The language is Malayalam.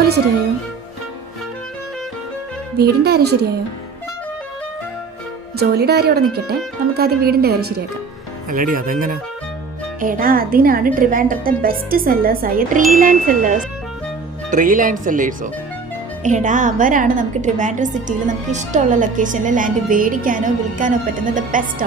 ജോലി ശരിയായോ? വീടിൻ്റെ കാര്യം ശരിയായോ? ജോലിയുടെ കാര്യം അവിടെ നിൽക്കട്ടെ, നമുക്ക് ആദ്യം വീടിൻ്റെ കാര്യം ശരിയാക്കാം. അല്ലടി അതെങ്ങനെ? എടാ, അതിനാണ് ട്രിവാൻഡ്രത്തെ ബെസ്റ്റ് സെല്ലേഴ്സ് ആയ tree land sellers. Tree land സെല്ലേഴ്സോ? എടാ, അവരാണ് നമുക്ക് ട്രിവാൻഡ്രം സിറ്റിയിൽ നമുക്ക് ഇഷ്ടമുള്ള ലൊക്കേഷനിൽ ലാൻഡ് മേടിക്കാനോ വിൽക്കാനോ പറ്റുന്ന ദ ബെസ്റ്റ്